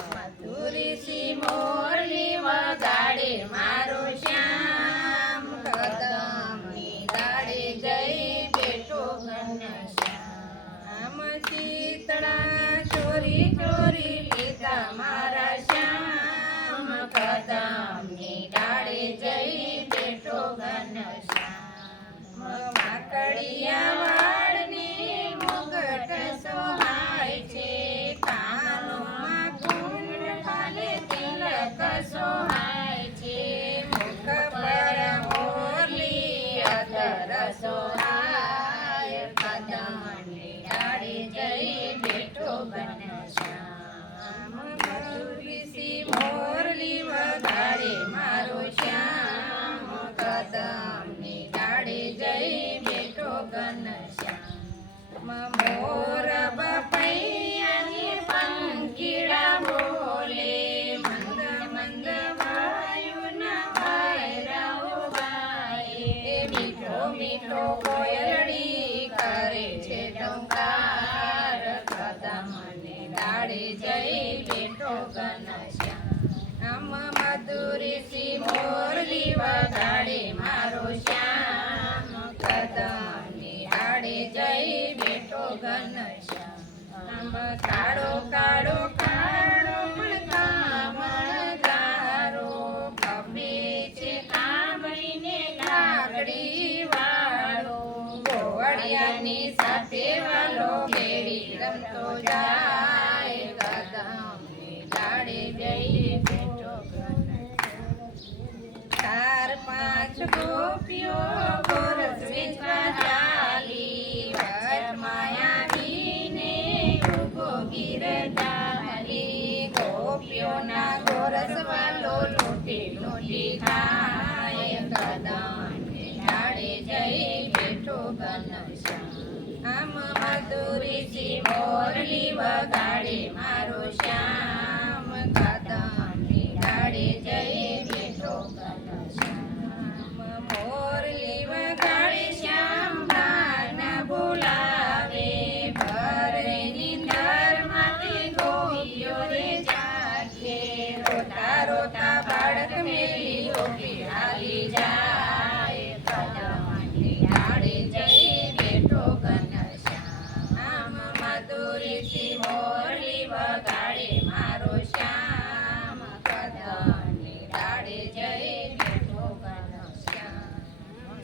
મધુરી મોરલી વગાડે મારો શ્યામ કદમની દાડે જઈ બેઠો ઘનશ્યામ ચિતડા ચોરી ચોરી લીધા મારા શ્યામ કદમની દાડે જઈ બેઠો ઘનશ્યામ માકડિયા વાળની મુગટ સોહાય છે કાનોમાં કુંડ ફાલે તિલક સોહાય છે મુખ પર મોરલી અધર સોહાય કદમની દાડે જઈ બેઠો ઘનશ્યામ મધુરી મોરલી વગાડે મારો શ્યામ કદમની દાડે જઈ બેઠો ઘનશ્યામ મોર બપૈયાની પંખીડા બોલે મંદ મંદ વાયુના વાયરાઓ ગાય મીઠો મીઠો કોયલડી કરે છે ટંકાર કદમને દાડે જઈ બેઠો ઘનશ્યામ મધુરી મોરલી વગાડે મારો શ્યામ કદમની દાડે જઈ બેઠો ઘનશ્યામ કાળો કાળો કાળો કામળ ગારો ખભે છે કામળીને લાકડી વાળો ગોવળિયાની સાથે વાલો ખેડી રમતો જાય કદમની દાડે જઈ બેઠો ચાર પાંચ ગોપીઓ ગોરસ વેચવા ચાલી વચમાયાવીને ઉભો ગિરધારી ગોપીઓના ગોરસ વાલો લૂંટી લૂંટી ખાય કદમની દાડે જઈ બેઠો ઘનશ્યામ આમ મધુરી મોરલી વગાડે મારો શ્યામ કદમની દાડે જઈ બેઠો ઘનશ્યામ મોરલી વગાડે શ્યામ બાન બોલાવે ભરે નિંદરમાંથી ગોપીઓ રે જાગે રોતા રોતા બાળક મેલી ગોપી હાલી જાય કદમની દાડે જઈ બેઠો ઘનશ્યામ મધુરી મોરલી વગાડે મારો શ્યામ કદમની દાડે જઈ બેઠો ઘનશ્યામ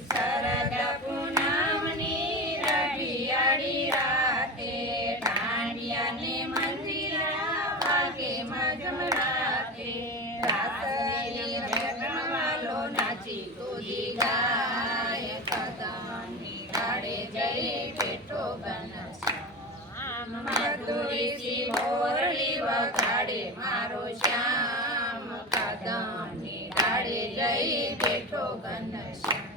શરદ પૂનમની રઢિયાળી રાતે દાંડિયાને મંજીરા વાગે મજમરાતે રાસલીલી રમવાલો નાચી કૂદી ગાય કદમની દાડે જઈ બેઠો ઘનશ્યામ મધુરી મોરલી વગાડે મારો શ્યામ કદમની દાડે જઈ બેઠો ઘનશ્યામ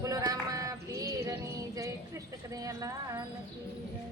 બોલો રામા પીરની જય કૃષ્ણ કનૈયા લાલ કી જય।